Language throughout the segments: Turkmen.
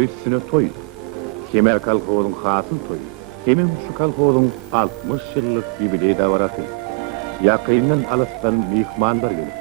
üstüne toy. Kemer kalkozun hasıl toy. Hemen şu kalkozun 60 yıllık jubileyi da varatı. Yakından alastan mihmanlar gelipdir.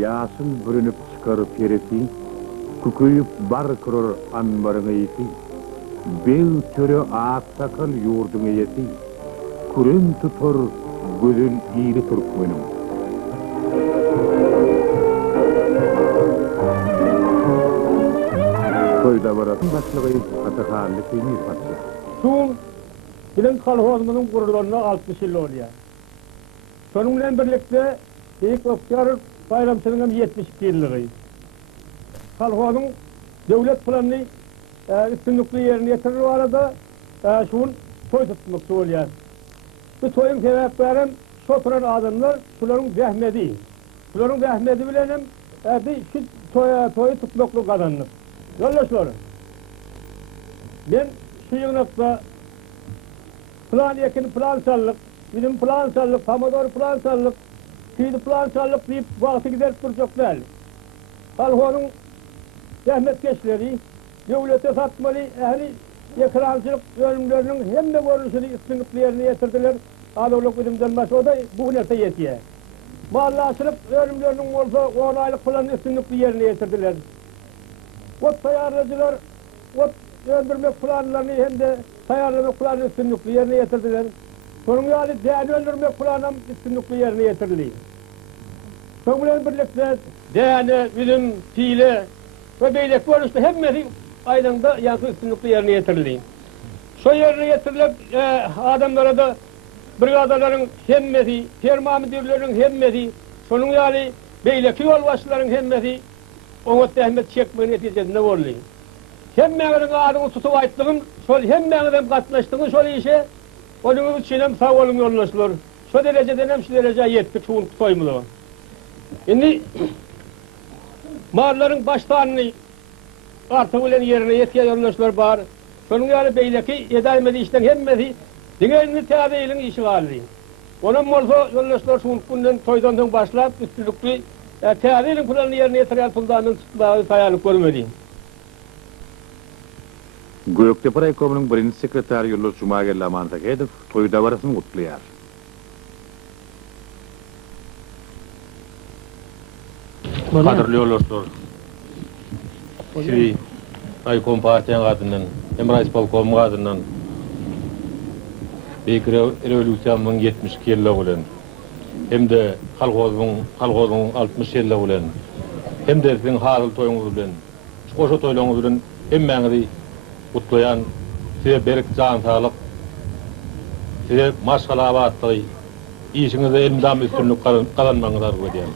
Yasın bürünüp çıkarıp yereti, kukuyup bar kırır anbarına yeti, bel törü ağat sakal yurduna yeti, kurun tutur gözül iyili Türkmenim. Toyda varasın başlığı Atakanlı Kemir Fatsa. Şun, bilen kalhozumuzun kurularına 60 yıl oluyor. Sonunla birlikte ilk okuyar bayramçılığım 72 yıllığı. Kalhozun devlet planını üstünlüklü yerine getirir o arada şun toy tutmakta oluyor. Bu toyun sebeplerim şoturan adamlar, şuların zahmeti. Şuların zahmeti bilenim şu toyu tutmaklı kazanlık. Yoldaşlarım, ben şu yığınakta plan yakını plan sallık, bilim plan sallık, Pomodoro plan sallık, Kıydı plan sallık deyip vakti giderip duracak değil. Kalhonun zahmetkeşleri, devlete satmalı, yakrancılık ölümlerinin hem de görünüşünü üstünlüklü yerine getirdiler. Adoluk bilimden başka o da bu nete yetiyor. Mahallacılık ölümlerinin olsa 10 aylık falan üstünlüklü yerine getirdiler. Ot sayarlıcılar, ot öldürmek planlarını hem de sayarlamak planını üstünlüklü yerine getirdiler. Sonun yani değerli öldürmek planım üstünlüklü yerine getirildi. Sonun birlikte değerli, bilim, fiile ve beylek görüşte hemmeti aydında yankı üstünlüklü yerine getirildi. Şu yerine getirilip adamlara da brigadaların hemmeti, firma müdürlerinin hemmeti, sonun yani beylek yolbaşçıların hemmeti, onu tehmet çekmeyi neticesinde oluyor. Hemmeğinin adını tutup ayttığım, hemmeğinin katlaştığım şöyle işe, onun için hem sağ olun yoldaşlar. Şu dereceden hem şu dereceye yettik şu toyumluğa. Şimdi mağarların başlarını artık ulen yerine yetiye yoldaşlar var. Sonun yani beyleki yedaymedi işten hemmeti dinelini teabeylin işi vardı. Onun olsa yoldaşlar şu günden toydan başlayıp üstünlüklü teabeylin kullanını yerine yetiren puldanın tutmağı sayarlık görmediğim. Göktepe Raykomu'nun birinci sekreteri Yunus Cumagel Amantakedov toyda varasını kutlayar. Kadırlı yoldaşlar, Şiri Raykom Partiyan adından, hem Rayspolkom adından Bekir Revolüsyanın 72 yılı olan, hem de Halkozun 60 yılı olan, hem de sizin harıl toyunuz bilen, koşu toyluğunuz bilen, hemmeğinizi kutlayan, size berek can sağlık, size maşgala abatlığı, işinize elimdam üstünlük kazanmanızı arzu ediyorum.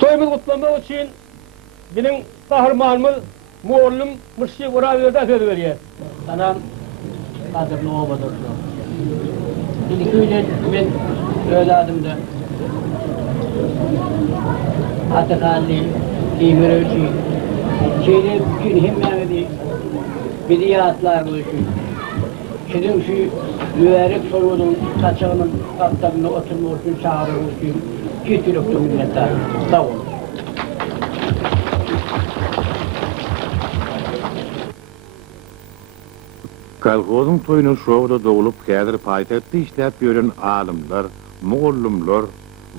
Toyumuzu kutlamak için benim kahramanımız Moğolum Mırşi Vuravi'de söz veriyor. Anam kadırlı obadır. İlk öyle ben evladımda Atakanlı, Kemir ölçü, şeyler bütün hemmemedi bidiyatlar ölçü. Şimdi şu müerrik sorunun saçağının kaptanına oturma için çağırır ölçü. Gittirikti milletler, sağ olun. Kalkozun toyunu şovda doğulup kädir paytahtda işläp ýören alımlar, muğullumlar,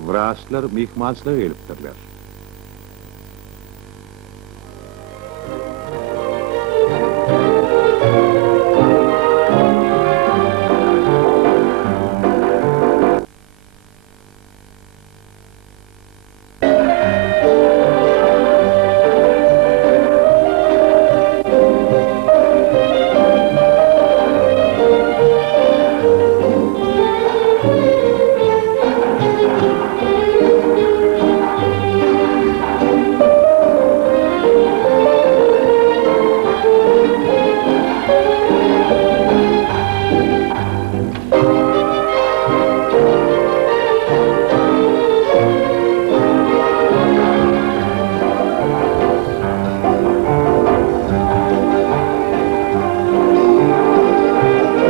wraçlar, mihmançylar gelipdirler.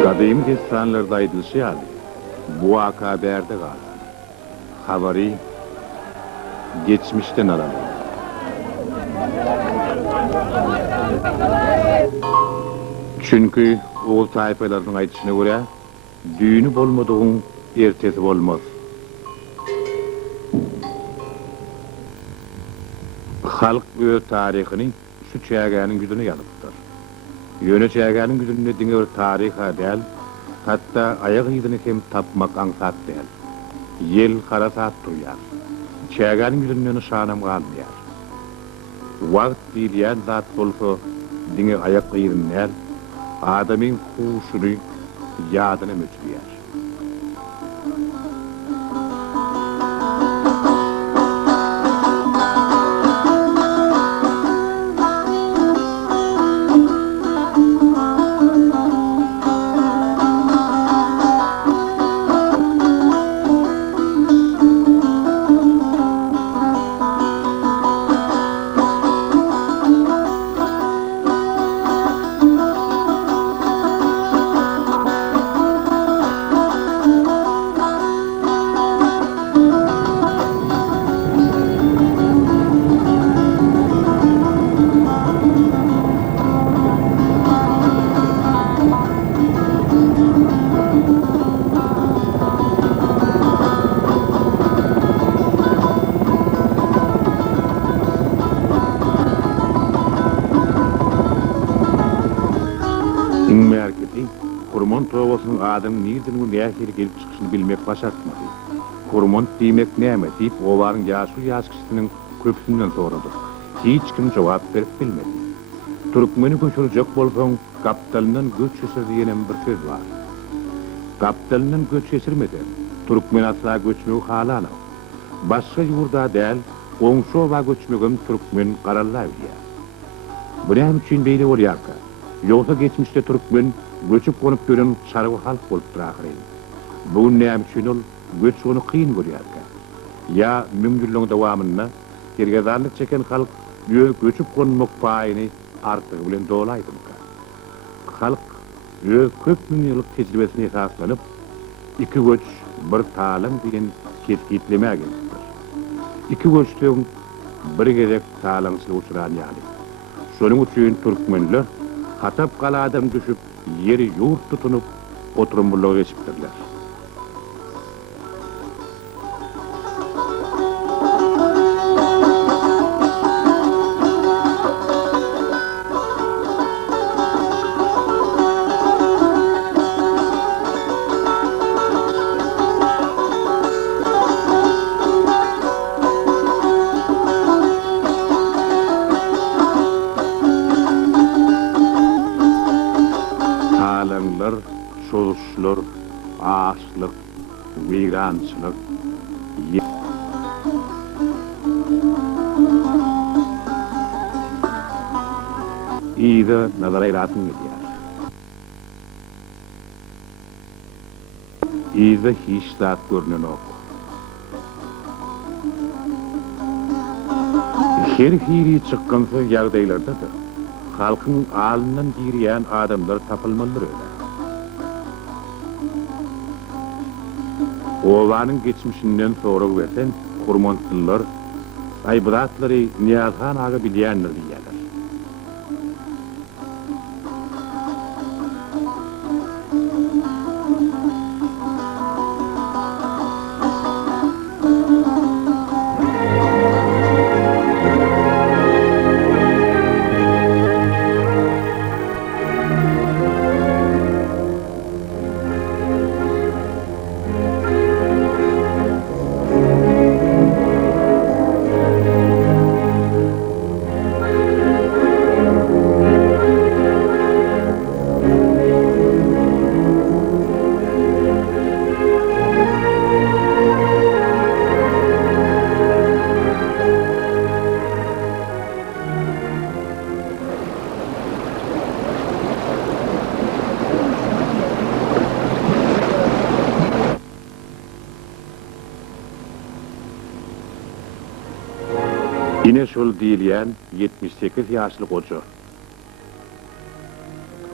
Kadim destanlarda aydılışalı, bu vaka berde kalan. Habari geçmişten alalım. Çünkü oğul tayfalarının aytışına göre, düğünü bolmadığın ertesi bolmaz. Halk öz tarihini şu çägäniň güdüne yalıptır. Yöne çägäniň güdünde diňe bir tariha däl, hatta ayak ýygyny hem tapmak aňsat däl. Yel karasat durýar. Çägäniň güdünden şanam galmaýar. Wagt diýýän zat bolsa, diňe ayak ýygyny adamyň huşuny ýadyna möçürýär. Kurmont towasynyň adam nirden näheri gelip çykyşyny bilmek başartmady. Kurmont diýmek näme diýip owaryň ýaşy ýaşkysynyň köpünden sorady. Hiç kim jogap berip bilmedi. Türkmeni köçürjek bolsaň, kapitalynyň göç geçirdi diýen bir söz bar. Kapitalynyň göç geçirmedi. Türkmen asla göçmegi halana. Başga ýurda däl, oňşo we göçmegin türkmen garalaýar. Bunem üçin beýle bolýarka. Ýogsa geçmişde türkmen göçüp konup gören çarığı halk bolup durakry. Bu näme üçin ol göç onu kıyın görýärkä. Ya müňjüllüň dowamynda kirgizanlyk çeken halk göçüp konmak paýyny artygy bilen dolaýdymka. Halk köp müň ýyllyk tejribesine esaslanyp iki göç bir talan diýen ketgitleme agentdir. İki göçden bir gezek talançylyk uçuran ýaly. Şonuň üçin türkmenler hatap kala adam düşüp yeri yurt tutunup oturumluğa geçipdirler. Çoluşlar, ağaçlık, virançılık, iyide nazara iratın edýär. Iyide hiç zat görünen ok. Her hiri çykkansa ýagdaýlardadyr. Halkyň alyndan girýän adamlar tapylmalydyr öyle. Owanyň geçmişinden sorak bersen, kurmontlylar, aýburatlary Niyazhan aga bilýändir diýerler. Yine şol diýilýän 78 ýaşlyk oja.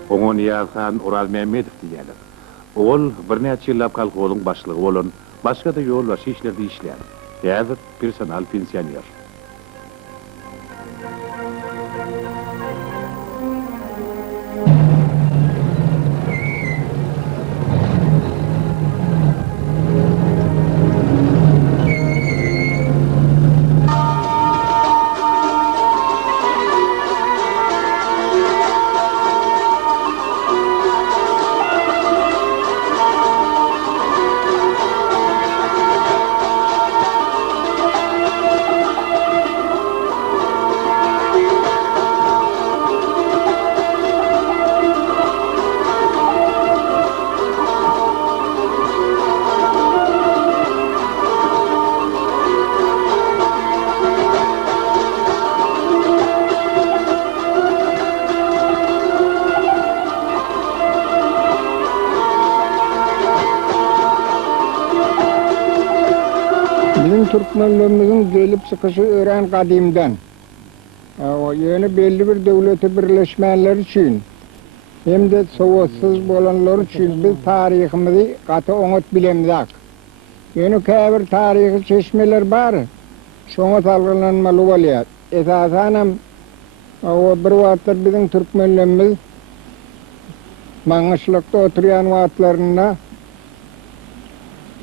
Oňa Niyazhan Ural Mehmedow diýerler. Ol bir näçe ýyllap kolhozyň başlygy bolan, başga da ýol başy işlerde işlär. Häzir personal pensioner. Bizim Türkmenlerimizin gelip çıkışı öğren kadimden. O yeni belli bir devleti birleşmeler için hem de soğutsuz olanlar için biz tarihimizi katı onut bilemizak. Yeni kâbir tarihi çeşmeler var. Şoňa salgılanmalı bolýar. Esasanam o bir wagtlar bizim Türkmenlerimiz Maňyşlykda oturýan wagtlaryna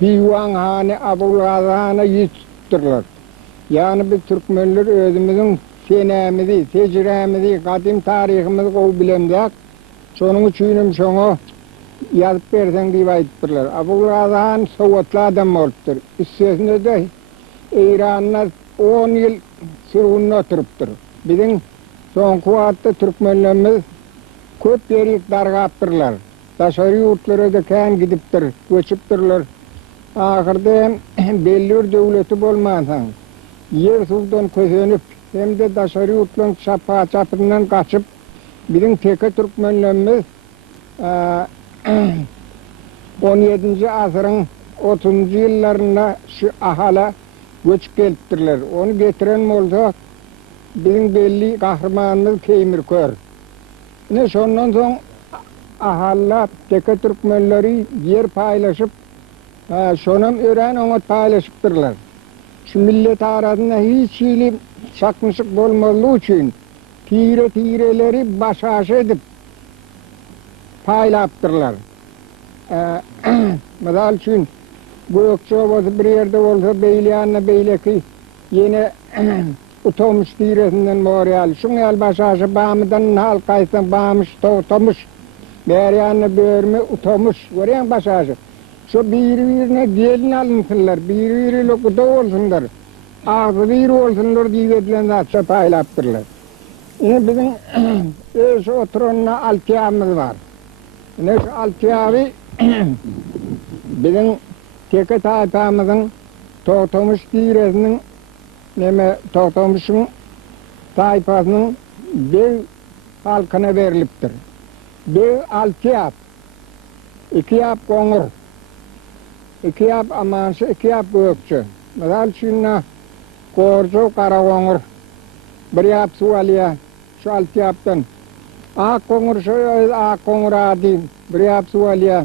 Diwan hane Abulgazana yittirler. Yani biz Türkmenler özümüzün senemizi, tecrübemizi, kadim tarihimizi gowy bilemdik. Şonuň üçin şoňa ýazyp berseň diýip aýtdylar. Abulgazan sowatly adam bolupdyr. Üstesinde de İran'da 10 ýyl sürgünde oturypdyr. Bizim soňky wagtda Türkmenlerimiz köp ýerlik dargapdyrlar. Daşary ýurtlara da kän gidipdir, göçüpdirler. Ahirde belli bir devleti bolmasaň, yer suwdan közenip, hem de daşary ýurtlaryň çapyndan kaçyp, bizim teke Türkmenlerimiz 17-nji asyryň 30-njy ýyllarynda şu ahala göçüp gelipdirler. Onu getiren bolsa bizim belli kahramanymyz Keýmirkör. Ne şondan soň ahalla teke Türkmenleri yer paýlaşyp şonam ören oňa paýlaşypdyrlar. Şu millet arasynda hiç ýyly çakmışyk bolmaly üçin tireleri başaşy edip paýlapdyrlar. Medal üçin Gökçe bolsa bir ýerde bolsa beýleýänne beýleki ýene utomuş tiresinden morýal. Şuň ýal başaşy bamydan hal gaýsan bamış tomuş berýänne börme utomuş görýän başaşy. Şu birbirine gelin alınsınlar, birbiriyle kuda olsunlar, ağzı bir olsunlar diye edilen zatça paýlapdyrlar. Yine bizim şu oturanına altiyamız var. Yine şu altiyabı bizim teke taypamızın Toğtamış diresinin Toğtamış'ın taypasının bir halkına verilipdir. Bir altiyab, iki yap koňur. İki yap amanşy, iki yap gökçe. Medal şunna korjo karagoňur. Bir yap suwalya, şu alty yapdan. A koňur şu a koňur adi, bir yap suwalya.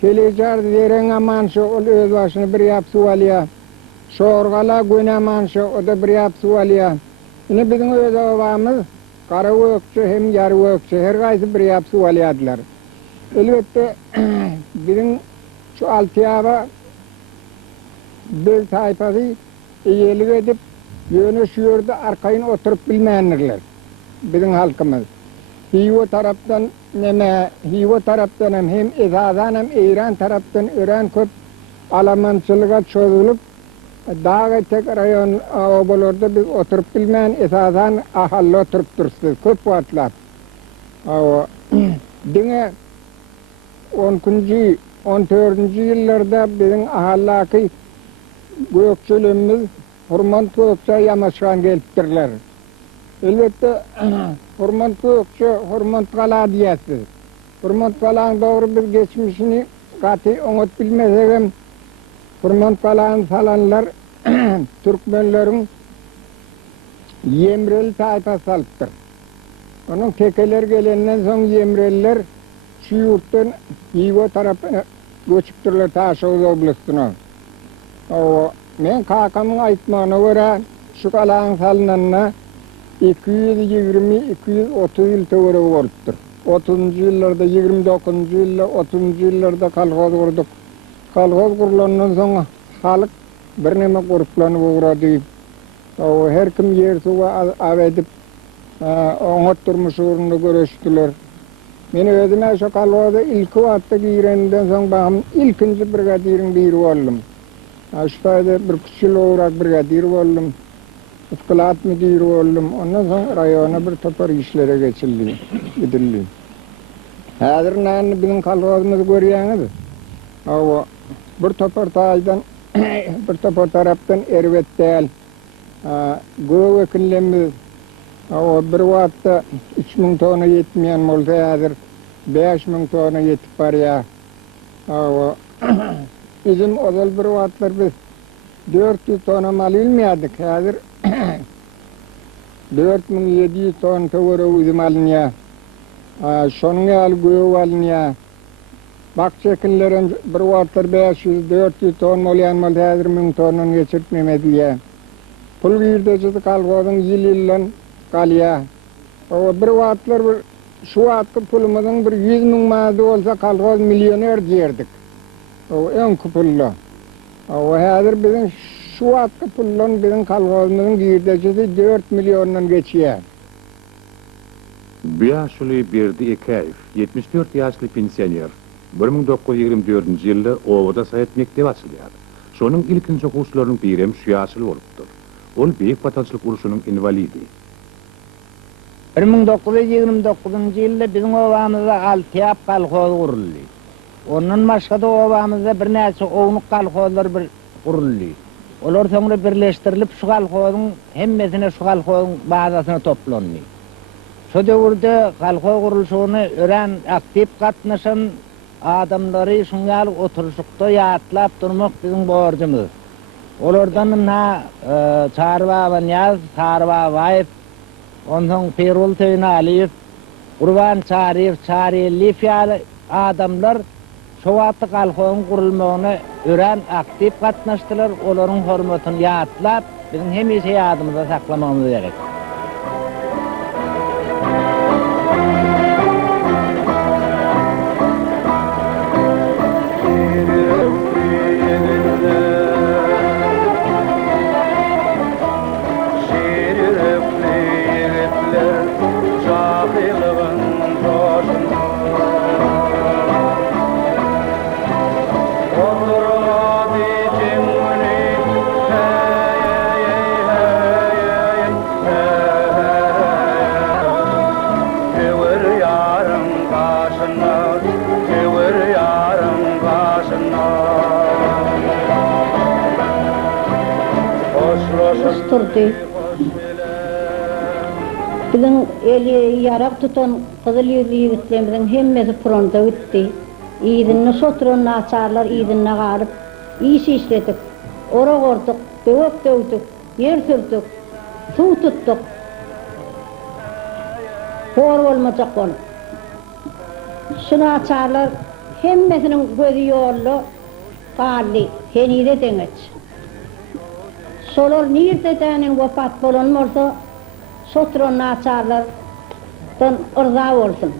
Kelejar deren amanşy, ol öz başyny bir yap suwalya. Şorgala gün amanşy, o da bir yap suwalya. Ine bizim öz awamyz kara gökçe hem ýar gökçe, her gaýsy bir yap suwalýadylar. Elbette bizim şu altiyaba bir tayfası iyilik edip yönü şu yerde arkayın oturup bilmeyenlerler. Bizim halkımız. Hivo taraftan Hivo taraftan hem esadan hem İran taraftan öğren köp Almançılığa çözülüp daha tek rayon obalarda biz oturup bilmeyen esadan ahalle oturup dursun. Köp vatlar. Dine 10-njy 14-nji ýyllarda bizim ahallaki gökçülüğümüz Hurman Gökçe yamaşan gelipdirler. Elbette Hurman Gökçe, Hurman Gala diýäsiz. Hurman Gala'nın doğru bir geçmişini gaty oňat bilmesegem, Hurman Gala'nın salanlar Türkmenlerin Yemrel tayfa salıptır. Onun tekeler gelenden son Yemreller şu yurttan Yigo tarafına göçüptürler Taşoğuz oblastına. Men kakamın aytmağına göre şu kalağın salınanına 220-230 yıl tövre oluptur. 30. yıllarda, 29. yılda, 30. yıllarda kalkoz kurduk. Kalkoz kurulandan sonra halk bir neme kuruplanıp uğradı. Her kim yer suva av edip oňotturmuş uğrunda görüştüler. Men özüme şu kalkoza ilki vatta girenden soň bagym ilkinji brigadirin biri boldum. Aşağıda bir küçük olarak brigadir boldum. Iskılat müdürü oldum. Ondan sonra rayona bir topar işlere gidildi. Hazır nane bizim kalkozumuz görüyorsunuz. Bir topar taydan, bir topar taraftan ervet değil. Göğü vekillemiz. Bir vatta 3000 tona yetmeyen olsa hazır 5000 tona yetip var ya. Bizim özel bir vaatlar biz 400 tona mal ilmiyorduk. Hazır 4700 ton tavırı uzun alınıyor. Şonun al göğü alınıyor. Bakçekinlerin bir vaatlar 500-400 ton olayan mal hazır 1000 tonun geçirtmemedi ya. Pul girdecisi kalkozun yıl kalıyor. Bir vaatlar şu vaatlı pulumuzun bir 100.000 mazı olsa kalkoz milyoner diyerdik. En kupullu. Hazır bizim şu vaatlı pullun bizim kalkozumuzun girdecisi 4 milyondan geçiyor. Biaşuli Berdi Ekayev, 74 yaşlı pensioner. 1924 yılda Ovada Sayet Mektebi açılýar. Şonun ilkinji okuwçylarynyň biri hem şu ýaşly bolupdyr. Ol Beýik Watançylyk uruşunyň invalidi. 1929 yılda bizim ovamızda Altiyap kalkoz kuruldu. Onun başka da ovamızda bir näçe ownuk kalkozlar bir kuruldu. Olar soňra birleştirilip şu kalkozun hemmesine şu kalkozun bazasyna toplandy. Şu döwürde kalkoz kuruluşyny ören aktif gatnaşan adamlary şuňal oturuşykda ýatlap durmak bizim borjumuz. Olardan Çarba Banyaz, Çarba Vaýew, ondan Perul Töýnaliýew, Gurban Çarif, Çarelli fiýaly adamlar şu wagtda kalkozyň kurulmagyna ören aktif gatnaşdylar. Olaryň hormatyny ýatlap, bizim hemisi ýadymyzda saklamamyz gerek. Bizim eli yarak tutan kızıl yüzlü yigitlerimizin hemmesi fronta gitti. İyidinne sotronunu açarlar, iyidinne garip, iş işledik. Ora gorduk, dövök dövdük, yer sürdük, su tuttuk. Hor olmacak olup. Şunu açarlar, hemmesinin gözü yollu, galli, henide deneç. Solar nirdedenin vefat bolunmorsa, sotronunu açarlar, ırza olsun.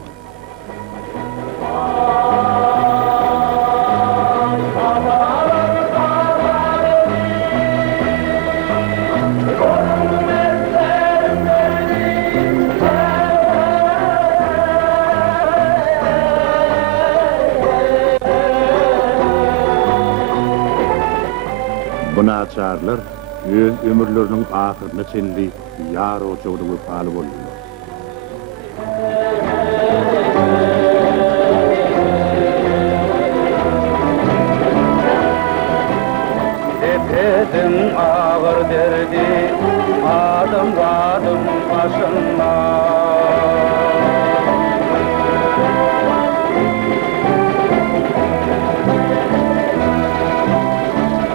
Buna açarlar, öz ömürlerinin ahırına çelli yar oçağıda vefalı bolýar. Dedim ağır derdi, adım başına.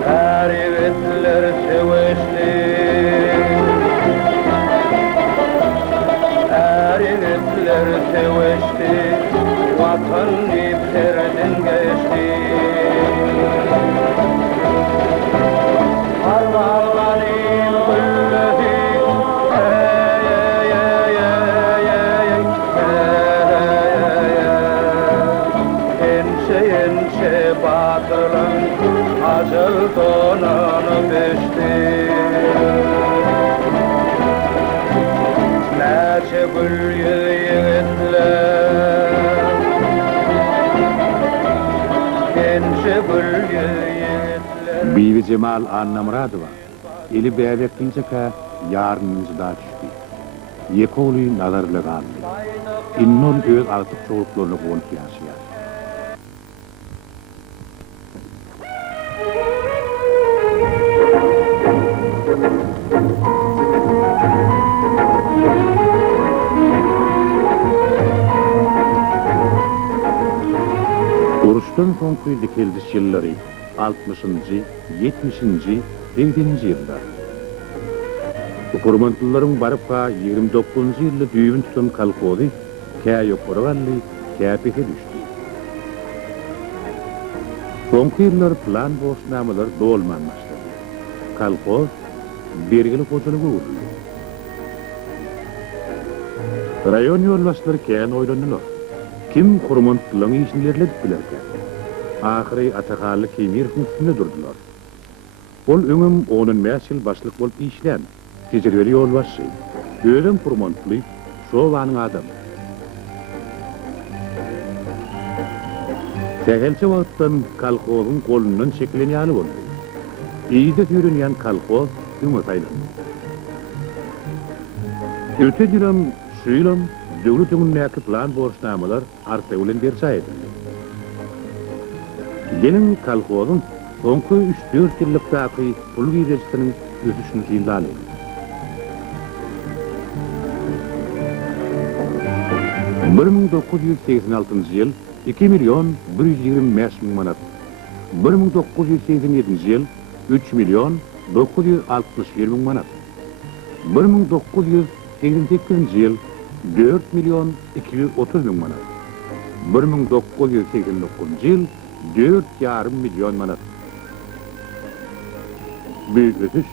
Her yiğitler seveşli, acıl donanı beşti. Neçe gül yiğitler, gençe gül yiğitler. Bibi Cemal Annamradova, eli bäbeklinceka yarınıncı da düştü. Yeki oğlu nazarlı kaldı. İnnol öz artık çoğuluklarını konup yaşıyor. Uruştan soňky dikildi yılları 60-njy, 70-njy, 80-njy ýyllar. Kurmantlylaryň baryp 29-njy ýylda düýbün tutan kalkozy käýe koraganly käpeke düşdi. Soňky ýyllar plan boşnamalar dolman başlady. Kalkoz bergili koçulugy uğurlu. Rayon ýolbaşlary kän oýlandylar. Kim kurmantlylaryň işini lerledipdilerkä? Ahiri Atakally Kemirovň üstünde durdular. Ol öňüm 15 ýyl başlyk bolup işlän. Tejribeli ýolbaşçy. Özüm kurmantly, şo wanyň adam. Segelçe wagtdan kalkozyň golundan şeklenýäli boldy. Ýygyda ýürünýän kalkoz öňe saýlandy. Öte ýylam şuýlam döwletiň näki plan borçnamalar arta bilen berse edildi. Gelin kalkozyň soňky 3-4 ýyllykdaky pul giderçisiniň ösüşini ýyllaly. 1986-njy ýyl 2 milyon 125 min manat. 1987-njy ýyl 3 milyon 961 min manat. 1988-njy ýyl 4 milyon 230 min manat. 1989-njy ýyl 4,5 milyon manat. Büyük ösüş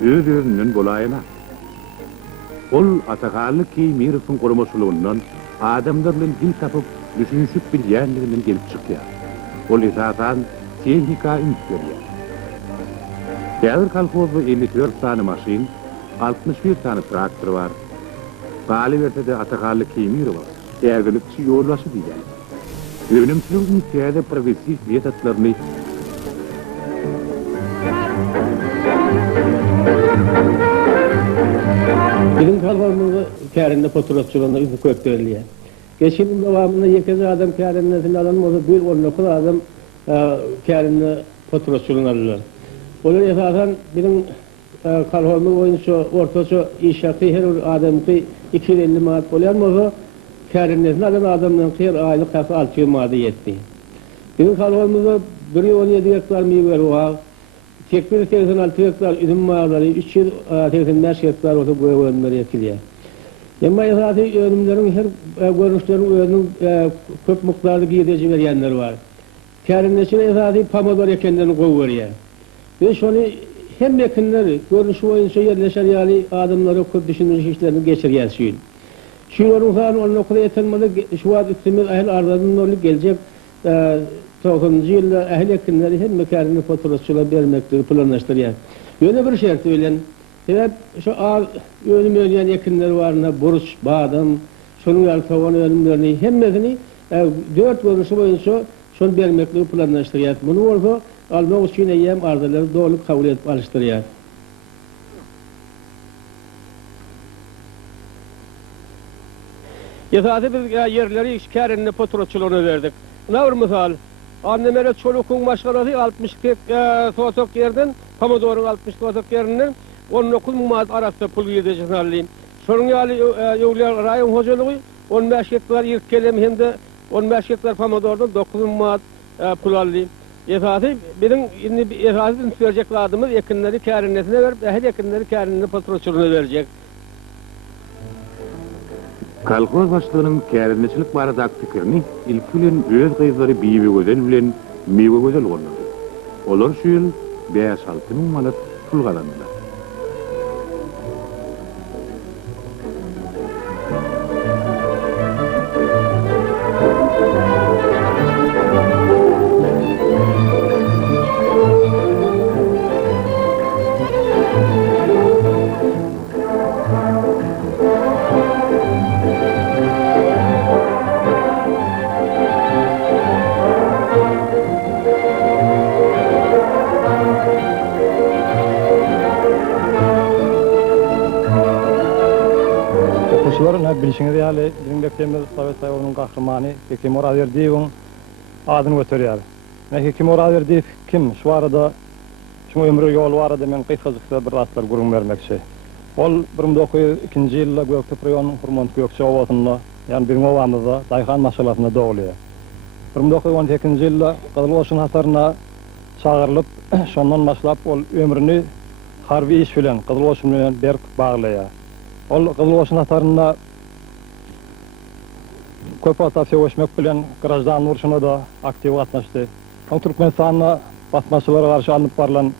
öz-özünden bolaýyna. Ol Atakally Kemirowyň guramaçylygyndan adamlar bilen dil tapyp düşünýüp bilýänliginden gelip çykýar. Ol esasan tehnika ümitberýär. Häzir kalkozda 54 tane maşin, 61 tane traktor bar. Bali vertede Atakally Kemirow ägilikçi ýolbaşy diýär. Önümçülüğün täze progressiv metodlaryny Bizim kalbamızda kärinde fotoğrafçılığında izni köpterilýär. Geçen ýyl dowamında ýekide adam kärinde alan bolsa bir ornakly adam kärinde fotoğrafçylygyny alýar. Olar esasan bizim kalbamyz boýunça ortaça iş ýaky her adamky 250 manat bolýar, kärinde alan adamdan her aýlyk 600 manat ýetdi. Bizim kalbamyzda 117 hektar meýwe bar. Tekbir 86 hektar üzüm mağarları, 385 hektar otu goýanlar ekilýär. Emma ýa-da önümleriň her görnüşleriň özüniň köp mukdarda giýdeji berýänler bar. Kärindesine ýa-da pomidor ekenlerini goýup berýär. Ve şonu hem ekinleri görnüşi boýunça ýerleşer ýaly adamlara köp düşündürüş işlerini geçirýär şuýl. Şuýlaryň sany onu okuda ýetenmeli şu wagt üstümiz ähli arzadan nolu geljek 90-njy ýylda ähli ekinleri hem kärinde fotoğrafçylar bermekdir, planlaşdyrýar. Ýöne bir şert bilen sebäp şu önüm ölýän ekinler barna buruç, badam, şonuň ýalkawan ölümlerini hemmesini 4 görnüşi boýunça şonu bermekdir, planlaşdyrýar. Muny bolsa almak üçin hem arzalary dolup kabul edip alışdyrýar. Ýa-da biz ýerleri kärinde fotoğrafçylaryna berdik. Buna bir misal, annemere çolukun başkarası 60 sotok yerden, pomidorun 60 sotok yerinden 19 manat arasında pul giydeceksin alayım. Sorun ýaly ýöwler rayon hojalygy 15 hektar ýer kelem hende 15 hektar pomidordan 9 manat pul alayım. Esasy bizim esasy berjek adamymyz ekinleri kärindesine berip, ähli ekinleri kärinde fotoğrafçylygyna berjek. Kalkoz başlygynyň kärindeçilik barada pikirini ilkülen öz gyzlary Bibi Gözel bilen Mewe Gözel boldy. Olar şu ýyl 5-6 min manat pul galandylar. Görün bilişiniz ýaly bizim beklediğimiz Sovet Soýugynyň gahrymany Hekim Oraberdiýewiň adyny göterýär. Hekim Oraberdiýew kim? Şu arada şu ömrü ýol barada men gysgaça bir ratlar gurun bermekçi. Ol 1902-nji ýylda Göktöp raýonynyň Hurmant Gökçe owasyna, ýani bir owamyzda Daýhan maşgalatyna dogulýar. 1918-nji ýylda Gydylbaşyň hasaryna çağırılıp, şondan başlap ol ömrüni harbi iş bilen, Gydylbaşy bilen berk baglaýar. Ol Gydylbaşyň hasaryna köp ata söwüşmek bilen grajdan uruşuna da aktiv gatnaşdy. Türkmenistanyna basmaçylara garşy alınıp barılan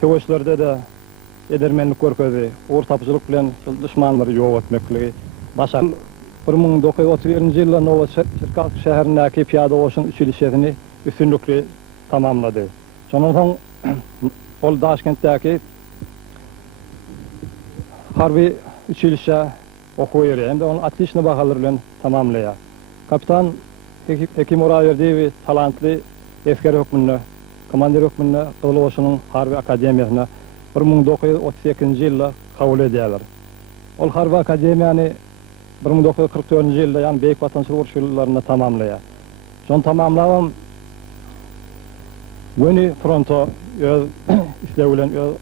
söwüşlerde de edermenlik görkezdi. Uğur tapıcılık bilen düşmanlary ýok etmekligi başar. 1931-nji ýylda Novosibirsk şäherindäki piýada oşun üçilişini üstünlükli tamamlady. Şondan soň ol Daşkentdäki harbi üçilişe okuýar. Hem de onu atlyşny bahalary bilen tamamlaýar. Kapitan Hekim Oraberdiýew talantly esker hökmünde, komandir hökmünde Gydylbaşynyň harbi akademiýasyna 1938-nji ýylda kabul edýärler. Ol harbi akademiýany 1944-nji ýylda ýani Beýik Watançylyk uruş ýyllaryna tamamlaýar. Şonu tamamlagam Göni fronto öz islew bilen öz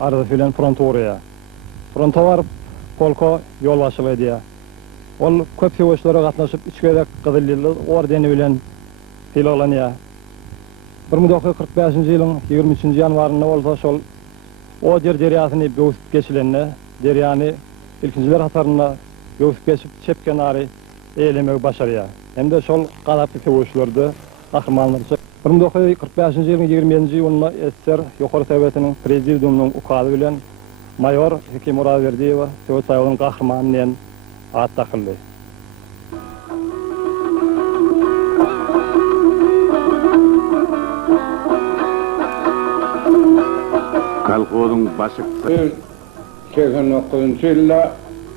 arzy bilen fronto urýar. Fronto barıp polko ýol başlaýdy. Ol köp söwüşlere gatnaşyp üçgerek Gyzyl ýyly ordeni bilen tilalanýar. 1945-nji ýylyň 23-nji ýanwaryna bolsa şol o derýasyny göwüp geçilende derýany ilkinjiler hasaryna göwüp geçip çep kenary eýlemek başarýar. Hem de şol gadaply söwüşlerde gahrmanlykça 1945-nji ýylyň 27-nji ýylynda SSR ýokary Sowetiniň prezidiumynyň ukaly bilen Mayor Hekim Oraberdiýew Sowet Soýugynyň gahrmany diýen ad takyldy. Kolhozyň başykçy 89-njy ýylda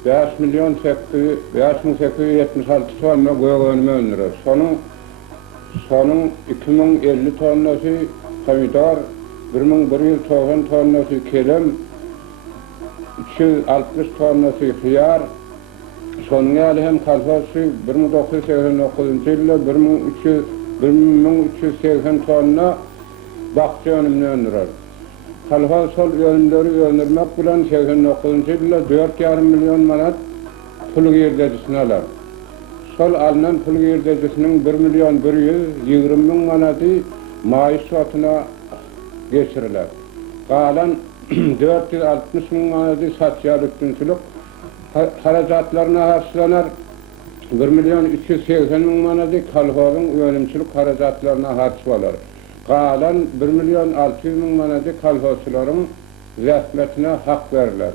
5.876 tonna gögönme öndürer. Sonun 2050 tonnasy pomidor, 1190 tonnasy kelem, 360 tonnasy hiyar, sonun ýaly hem kalfasy 1989-njy ýylda 1380 tonna bakça önümini öndürer. Kalfas sol önümleri öndürmek bilen 89-njy ýylda 4,5 milyon manat pul girdejisini alar. Sol alınan pul girdejisiniň 1.120.000 manaty maýyş satyna geçiriler. Galan 460.000 manaty sosial üçinçilik harajatlaryna harçlanar. 1.380.000 manaty kalfasyň önümçilik harajatlaryna harçlanar. Galan 1.600.000 manaty kalfasylaryň zähmetine hak berler.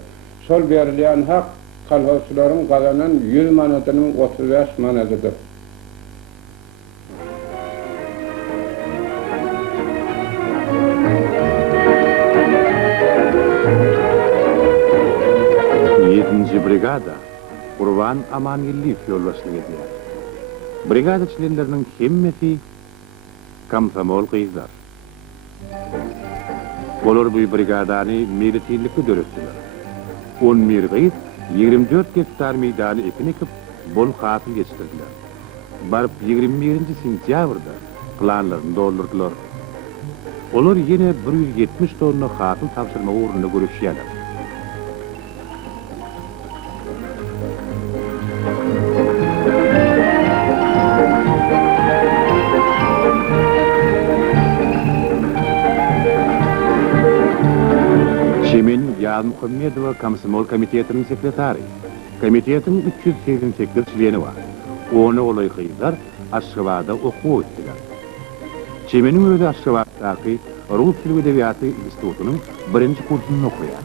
Sol berilýän hak kalfasylaryň galanan 100 manatynyň 35 manatydyr. Brigada Urban Amanylyk ýolbaşçylyk edýär. Brigada çlenleriniň hemmeti komsomol gyzlar. Olar bu brigadany militiýetlikde döretdiler. 11 gyz 24 hektar meýdany ekin ekip bol hasyl geçirdiler. Barıp 21-nji sentýabrda planlaryny doldurdylar. Olar ýene 170 tonna hasyl tapşyrma uğrunda görüşýärler. Muhammedowa Komsomol komitetiniň sekretary. Komitetiň 388 çleni bar. Onu olay gyzlar Aşgabatda okuw etdiler. Çemeniň özi Aşgabatdaky Rus tili we edebiýaty institutynyň 1-nji kursyny okuýar.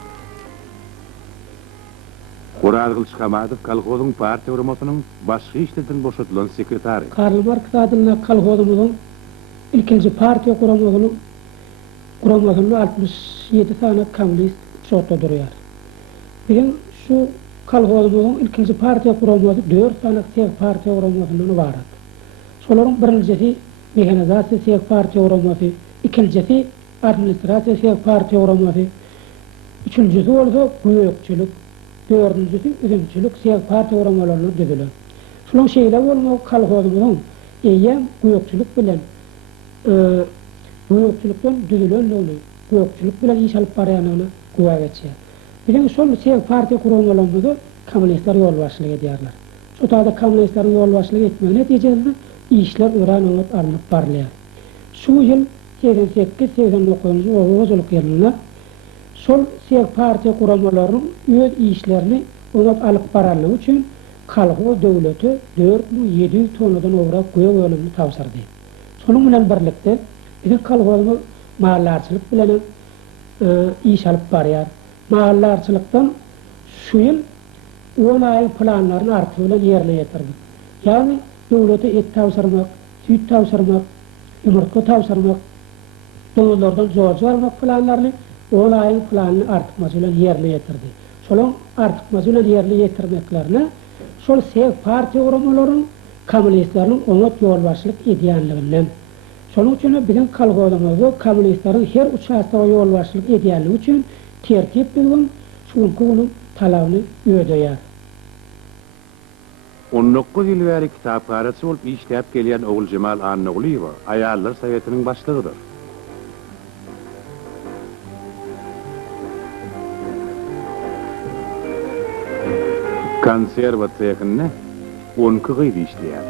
Gorazgyl Şahmadow kolhozyň partiýa uramasynyň başga işlerden boşatylan sekretary. Karl Marx adyna kolhozymyzyň ilkinji partiýa kuramasynyň 67 tane kommunist şorta durýar. Bilen şu kolhozymyzyň ilkinji partiýa kuramasy 4 tane siyasi partiýa kuramasynyň ibaret. Şolaryň birincisi mehanizasiýa siyasi partiýa kuramasy, ikincisi administrasiýa siyasi partiýa kuramasy, üçüncüsi bolsa göýekçilik dördüncüsü üzümçülük siyasi parti uramalarını düzülür. Şunun şeyle olmak kalkozumuzun eyyem guyukçuluk bilen guyukçuluktan düzülen oluyor. Guyukçuluk bilen iş alıp barayanını guya geçiyor. Bizim son siyasi parti kuramalarımızı komünistler yol başlığı ediyorlar. Şu tarzda komünistlerin yol başlığı etmeyi neticesinde işler uğranılıp alınıp barlıyor. Şu yıl 88-89 Oğuzuluk yılına sol siyasi parti kuramalarının öz işlerini onat alıp bararlığı için kalko devleti 4700 tonadan uğraq göğe bölümünü tavsırdı. Sonun bilen birlikte bizim kalkozumuz mahallarçılık bilen iş alıp barıyar. Mahallarçılıktan şu yıl 10 ay planlarını artığıyla yerle getirdik. Yani devlete et tavsırmak, süt tavsırmak, yumurta tavsırmak, donuzlardan zorcu almak planlarını 10 ayın planını artıkmasıyla yerle getirdi. Şolun artıkmasıyla yerle getirmeklerine şol siyasi parti uramaların komünistlerin onat yolbaşılık ediyenliğinden. Şunun için bizim kalkozumuzda komünistlerin her uçağısta yolbaşılık ediyenliği için tertip bilgin şunun talabını ödeyer. 19 yıl beri kitapxanası olup işlep gelýän Ogul Cemal Annogulýew Aýallar Sowetiniň başlygydyr. Konserwa cehinde 12 gyýdy işleýär.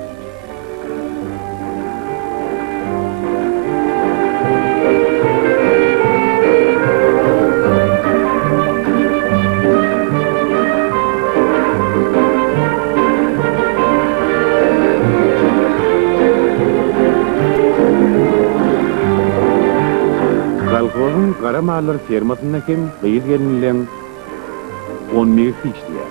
Kalkozun Kara Mallar fermasyndaky gyýyl gelinilen 10 megi işleýär.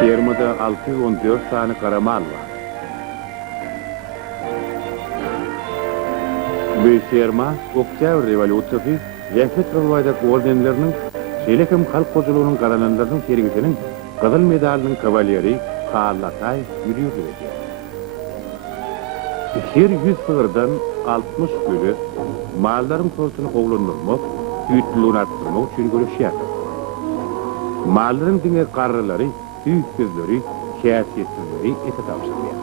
Fermada 614 tane kara mal var. Bu ferma Oktyabr revolýusiýasy Refet Rulbayda ordenleriniň Şelekem halk kozuluğunun karananlarının sergisinin Kızıl Medalynyň kavaleri Kallatay yürüyüp edýär. Her 100 sığırdan 60 gülü malların sortunu oglandyrmak, üýtülüğini arttırmak üçin görüşýär. Malların diňe garrylary, süýt gözleri, häsiýetsizleri ete tapşyrýar.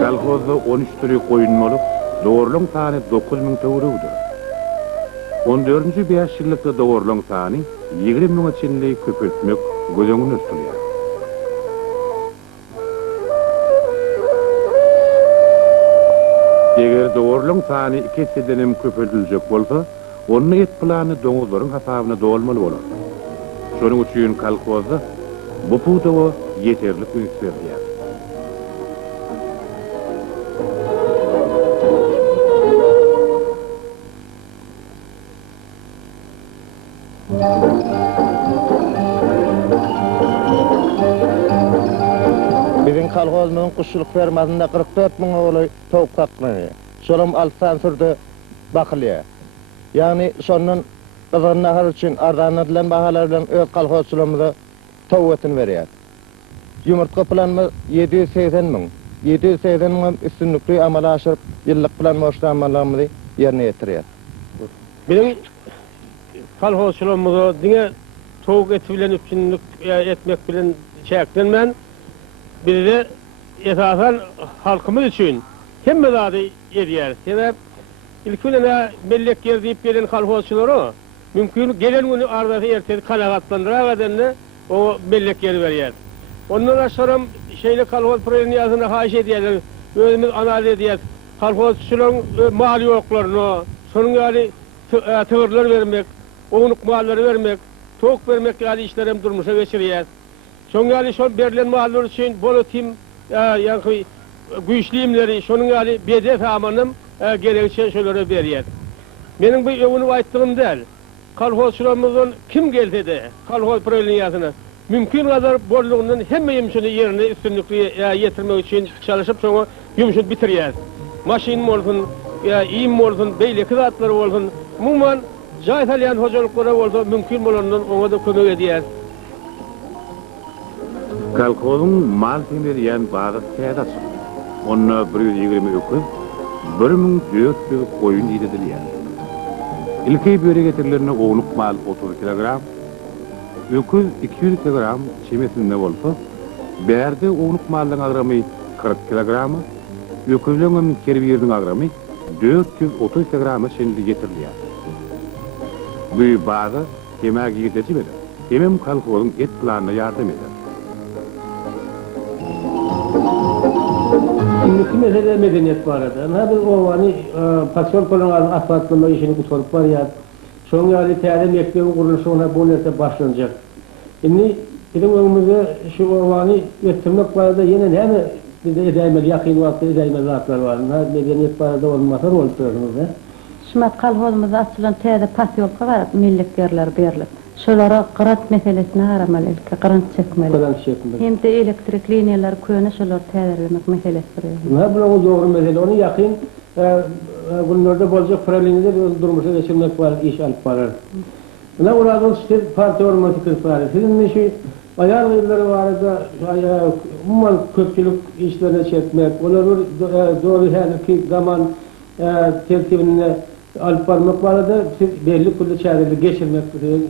Kalkozda 13 türü koyun bolup, doğurluň sany 9000 töwerewdir. 14-nji 5 ýyllykda doğurluň sany 20 000 çinli köpeltmek gözüňün üstünde. Eger doğurluň sany 2 sedenim köpeltiljek bolsa, onun et plany doňuzlaryň hasabyna dolmaly bolar. Şonuň üçin kalkozda bu pudawa ýeterlik üns berýär. Bizim kalkozumyň kuşçuluk fermasynda 44 000 oğly towuk saklany. Şolum alsan sürdi bakylýar. Ýagny şondan gyzgyn nahar üçin arzanylan bahalar bilen öz kalkozçulygymyza towuk etini berýär. Yumurtka planmy 780 000. 780 000 üstünlükli amala aşyryp ýyllyk plan boşlanmalarymyzy ýerine ýetirýär. Benim kalkozçulygymyza diňe towuk eti bilen üstünlük etmek bilen çäklenmän. Bizde esasen halkımız için hemme zady edýär. Sebäp ilkine bellek yer diýip gelen kalkozçulary mümkin gelen günü arzasy ertesi kanagatlandyrar edenle o bellek yer berýär. Ondan sonra şeýle kalkoz proýektyny haýyş edýärler. Özümiz analiz edýär. Kalkozçularyň mali ýoklaryny, şonuň ýaly tygyrlar bermek, oňluk mallary bermek, towuk bermek ýaly işlerem durmuşa geçirýär. Şoň ýaly şol berilen mallar üçin bolotim ýa-ni güýçlimleri, şonuň ýaly BDF amanyň gerekçe şolary berýär. Meniň bu ýöwüni aýtdygym däl. Kalkozçularymyzdan kim gelse-de kalkoz proýektyny mümkin kadar bolluğundan hemme ýumşuny ýerine üstünlükli ýetirmek üçin çalışyp şoňa ýumşuny bitirýär. Maşin bolsun, ya iyim olsun, beyleki zatları olsun, mumman jay talyan hocalıklara olsa mümkün bolandan ona da kömek ediyer. Kalkozun mal temeriyen bazı tedas. Onna 120 öküz, 1400 koyun yedidilyen. İlkey böre getirilerine oğluk mal 30 kilogram, öküz 200 kilogram çemesinde olsa, berde oğluk malın agramı 40 kilogramı, öküzlüğün kerbiyerinin agramı 430 kilogramı şenli getiriliyen. Bu bazı yemek yiyecek eder. Hemem kalkozun et planına yardım eder. Şimdiki mesele medeniyet bu arada. Nadir ovani pasyon konulan asfaltlama işini kutup var ya. Şoň ýaly täze mekdebi kuruluşy ona bu nerse başlanjak. Şimdi bizim önümüzde şu ovani yetirmek barada yine näme edämeli ýakyn wagtda edämeli zatlar var. Medeniyet barada olmasa bolýardyňyz ha. Şumat kalhozumuz açılan täze pasyolka var, milletlerler berilip. Şolara qırat meselesini aramaly, qırant çekmeli. Hem de elektrik liniyalar köne şolar täzelemek meselesi. Ne bu doğru mesele. Onu yakın günlerde bozacak paralinide bir durmuşa geçirmek var, iş alıp barar. Ne uğradığınız işte parti olması kırpları. Sizin işi ayarlayıları var da umman köpçülük işlerine çekmek, onları doğru her ki zaman tertibine alıp varmak var da belli kullu çareli geçirmek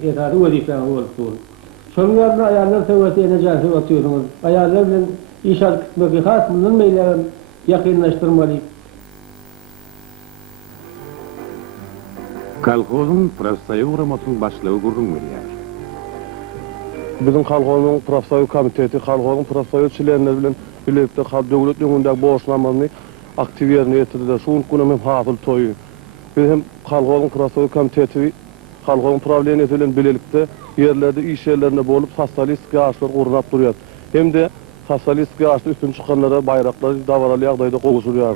yeterli vazife olsun. Şonlarla ayarlar seviyesi enerjisi atıyorsunuz. Ayarlarla iş alıp gitmek has bunun meylerini yakınlaştırmalı. Kalkozun profsoyu uğramasının başlığı gurgun verýär. Bizim kalkozun profsoyu komiteti, kalkozun profsoyu çilenler bilen birlikte döwlet ýönündäki boşnamalyny aktiv ýerine ýetirdiler. Şol günü hem hasyl toýu. Biz hem kalkozun profsoyu komiteti, kalkozun problemleri bilen birlikte yerlerde iş yerlerinde bolup hastalyk ýaşlar gurnap durýar. Hem de hastalyk ýaşlar üstün çykanlara bayraklar dawaraly ýagdaýda gowuşurýar.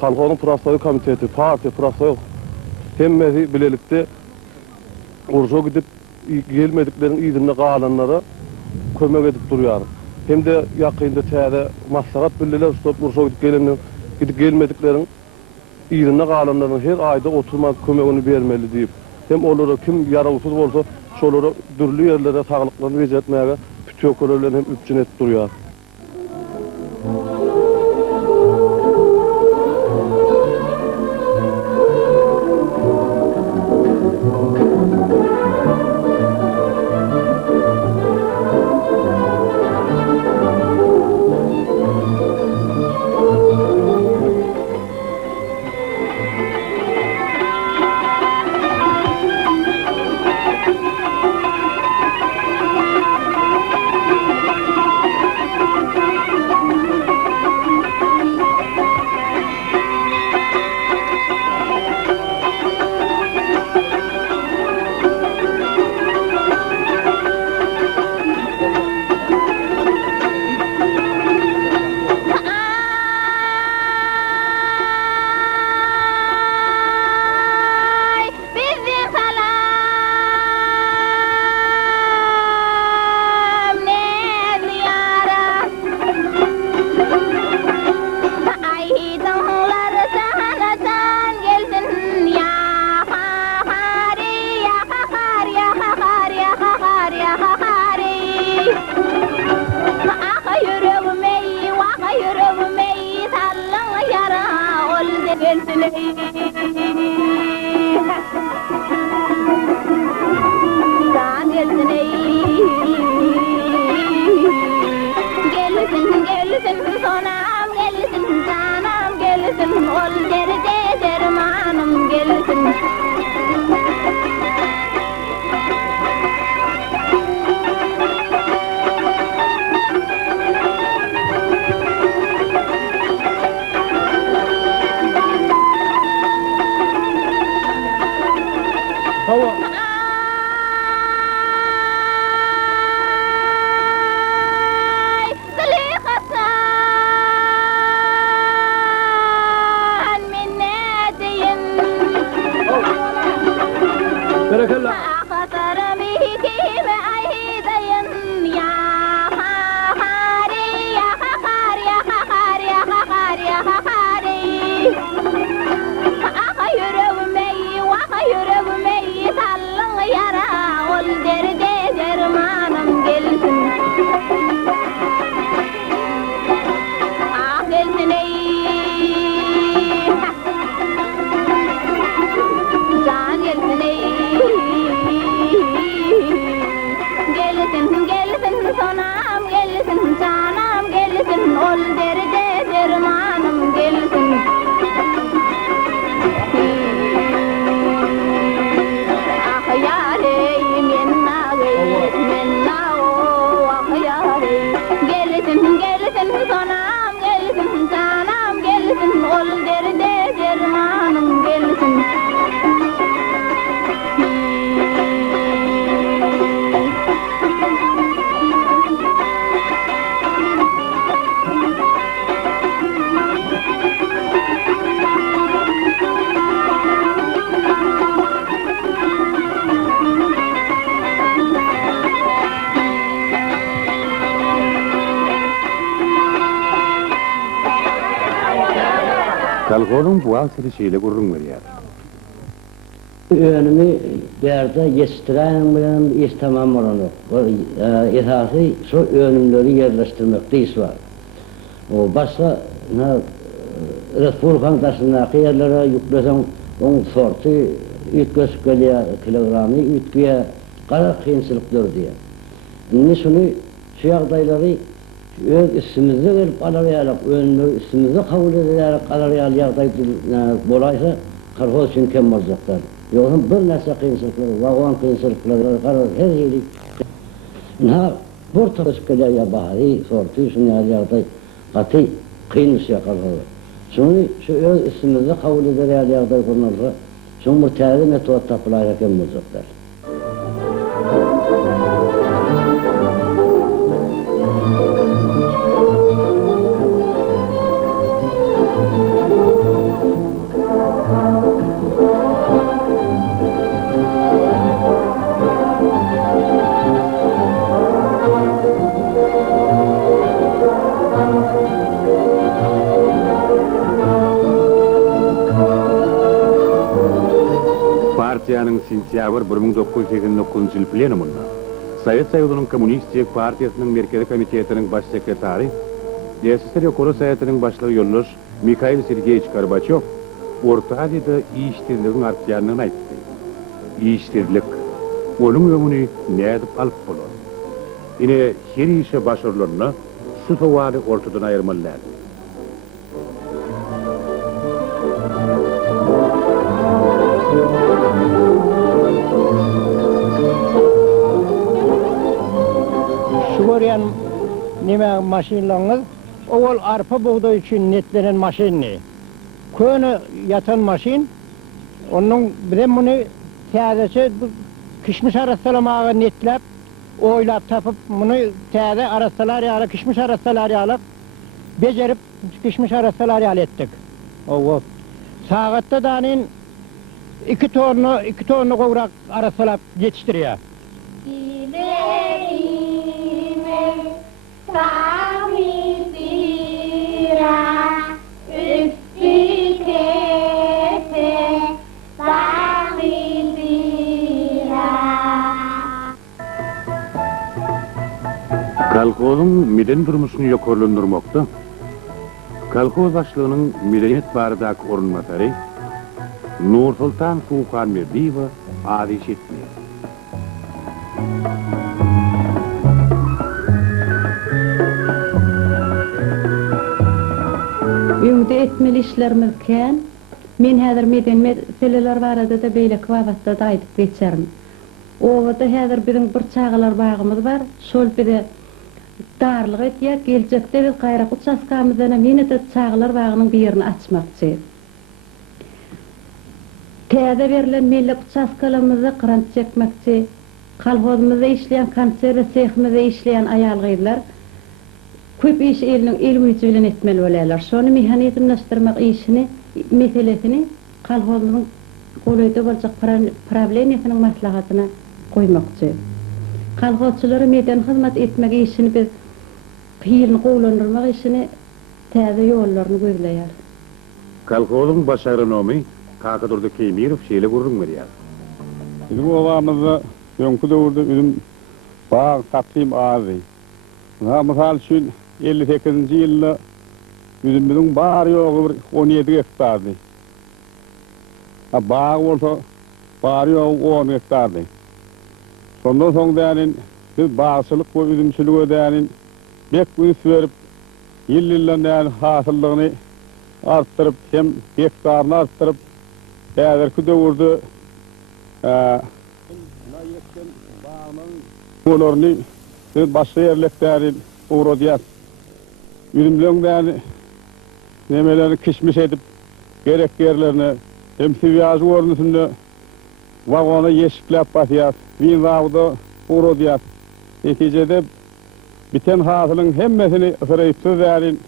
Kalkozun profsoyu komiteti, parti profsoyu hemmesi bilelikte urşa gidip gelmediklerin idinine qalanlara kömek edip durýar. Hem de ýakynda täze maslahat bildiler ustup urşa gidip gelmediklerin idinine qalanlaryň her aýda oturmak kömegini bermeli diýip hem olara kim yarawsuz bolsa şolara dürlü ýerlere saglyklaryny bejetmäge pütükölerle hem üpjün etip durýar. من Kalkozun bu asırı şeyle gurrun veriyor. Önümü derdi yetiştirenim bilen iş tamam onu. Esası şu önümleri yerleştirmekte iş var. O başka Respublikan taşındaki yerlere yüklesen onun sortu 300 kilogramı ütkiye kara kıyınçılıktır diye. Şimdi şunu şu yağdayları öz üstümüzde verip alarayalak, önümleri üstümüzde kabul ederek alarayal yağday bolaysa kalkoz için kem olacaklar. Yoksa bir nesle kıyınçılıkları, vagon kıyınçılıkları, karar her yeri. Bu tırıskılar ya bahari sortu, şunu yağday katı kıyınmış ya kalkoz. Şunu şu öz üstümüzde kabul ederek yağday kurulursa, şunu bir təhri metod tapılayla kem olacaklar. Partiyanın sentyabr 1989 yıl plenumunda Sovet Soyuzu'nun Komünistik Partiyasının Merkezi Komitetinin baş sekretari, SSR Yokolu Sovyeti'nin başlığı yolluş Mikhail Sergeyevich Gorbachev, Orta Asya'da iştirliğin artyanını aytdı. İştirlik, onun ömünü ne edip alıp bulur. Yine her işe başarılarını şu tavarı ortadan ayırmalılar. Görüyen nime maşinlarınız, oğul arpa buğday için netlenen maşinni. Köyünü yatan maşin, onun bilen bunu teyzesi kışmış arastalamağı netlep, oylap tapıp bunu teyze arastalar yağla, kışmış arastalar yağla, becerip kışmış arastalar yağla ettik. O sağatta danin iki torunu kovrak arastalap yetiştiriyor. Kalkozun miden durmuşunu yokorlandırmakta, kalkoz başlığının medeniyet barıdak orunmatarı, Nur Sultan Sultan Merdiyeva adeş etmiyor. Öňde etmeli işlerimizken, men häzir meden meseleler barada da beýle kwawatda da aýdyp geçerim. Owada häzir biziň bir çağalar bagymyz bar, şol bide darlyk etýär, geljekde biz gaýra uçaskamyzdan meni de çağalar bagynyň birini açmakçy. Täze berilen melle uçaskalarymyzy grant çekmekçi, kalhozymyzda işleýän konserwe sehimizde işleýän aýalgylar köp iş eliniň el güýçi bilen etmeli bolarlar. Şonu mehaniýetleşdirmek işini, meselesini kalhozymyň goýda boljak problemesiniň maslahatyna goýmakçy. Kalhozçylary medan hyzmat etmek işini biz hyýylyny gowlandyrmak işini täze ýollaryny gözleýär. Kalkozun baş agronomy Kakadurda Kemirov şeýle gurrun berýär. Bizim ovamızda öňkü döwürde üzüm bağ tapym azy. Misal üçin 58-nji ýylda üzümimiziň bary ýogy 17 hektardy. Bağ bolsa bary ýogy 10 hektardy. Sondan soň dänin biz bağçylyk we üzümçilige dänin bek üns berip ýyl-ýyldan hasyllygyny artdyryp hem hektaryny artdyryp häzirki döwürde olaryny başga ýerlekleri uğradýar. Ürümlerini nemelerini kişmiş edip gerek yerlerini hem siviyazı ornusunda vagona yeşiklep batýar. Win wagda uğradýar. Neticede biten hasylyň hemmesini ısırayıpsız därin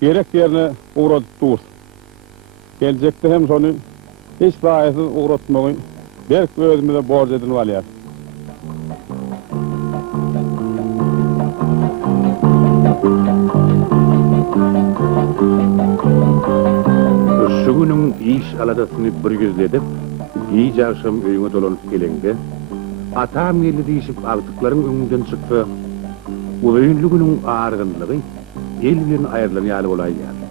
gerek yerine uğradyp dur. Geljekde hem şonu hiç daýasyz uğratmagy belki özümize borç edilip alýar. saladasını bir gözledip, iyice akşam öyüne dolanıp gelende, atam geldi deyişip agtıkların önünden çıktı, ulayınlı günün ağırgınlığı, el birini ayarlanayalı olaydı yani.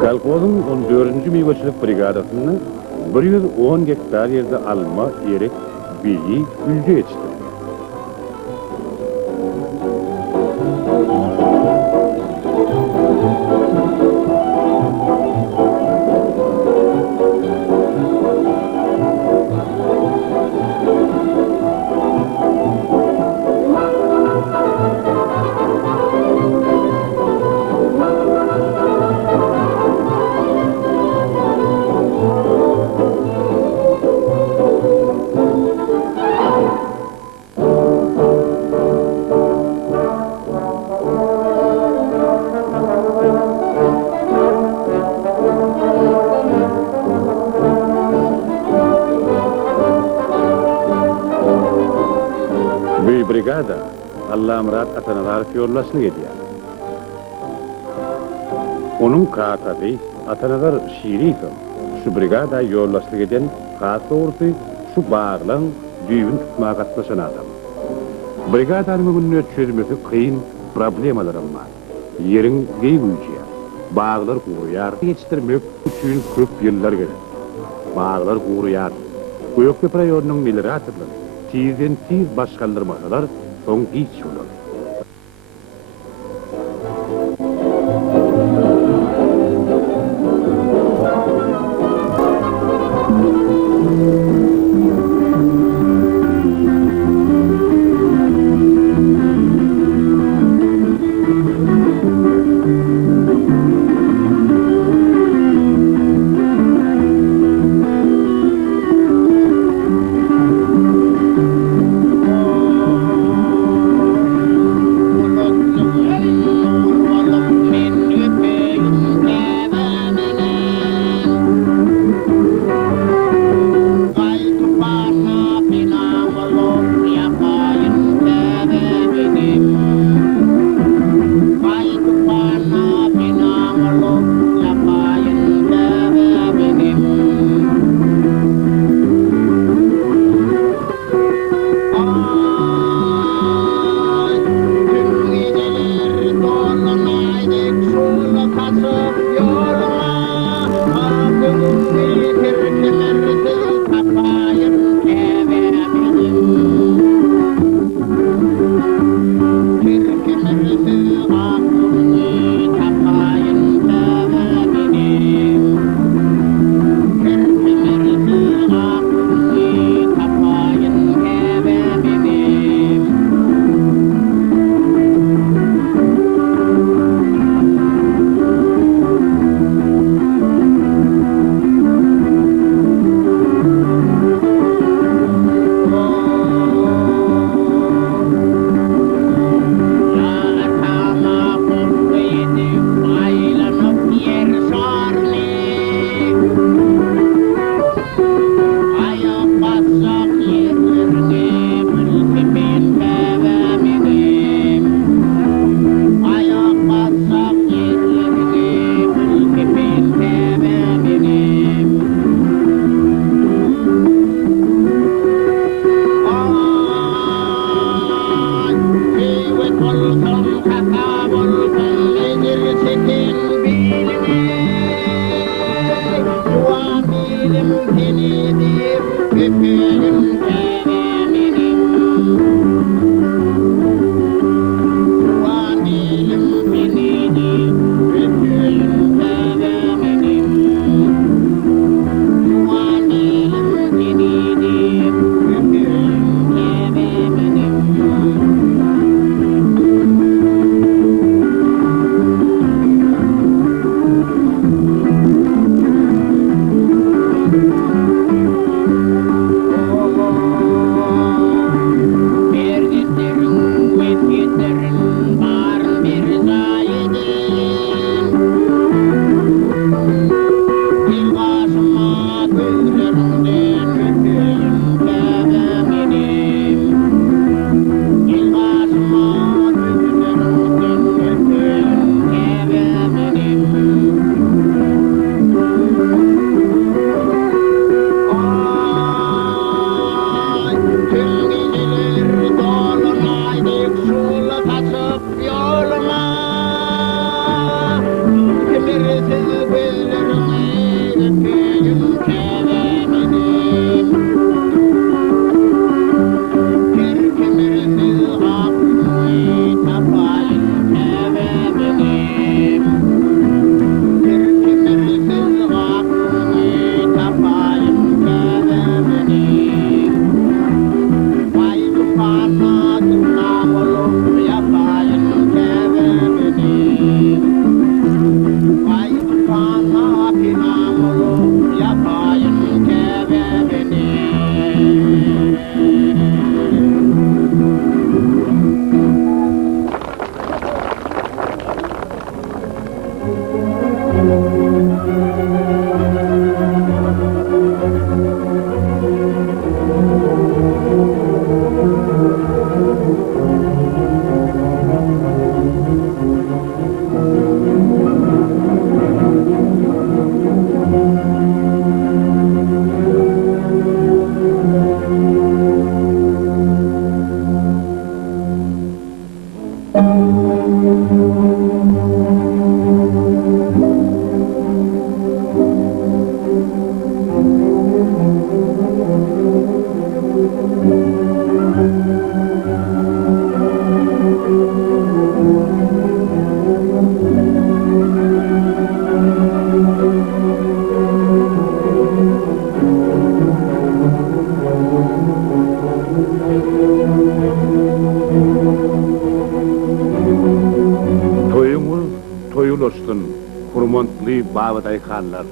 Kalkozun 14. meyveçilik brigadasını 110 hektar yerde alma, erek, beyi, ülke yetiştirdi. Brigada Allah Murat atanalar fiyorlasını ediyor. Onun katabi atanalar şirifim. Şu brigada yollasını eden kata ordu şu bağırlan düğün tutmaya katlaşan adam. Brigadanın önüne çözmesi kıyın problemalarım var. Yerin geyvülcüye. Bağlar kuruyar. Yetiştirmek için köp yıllar gelir. Bağlar kuruyar. Gökte prayonun neleri hatırlar. Tizden tiz başkaldırmasalar son hiç olur. Toyulaştın, hurmantly Babıday xanlar.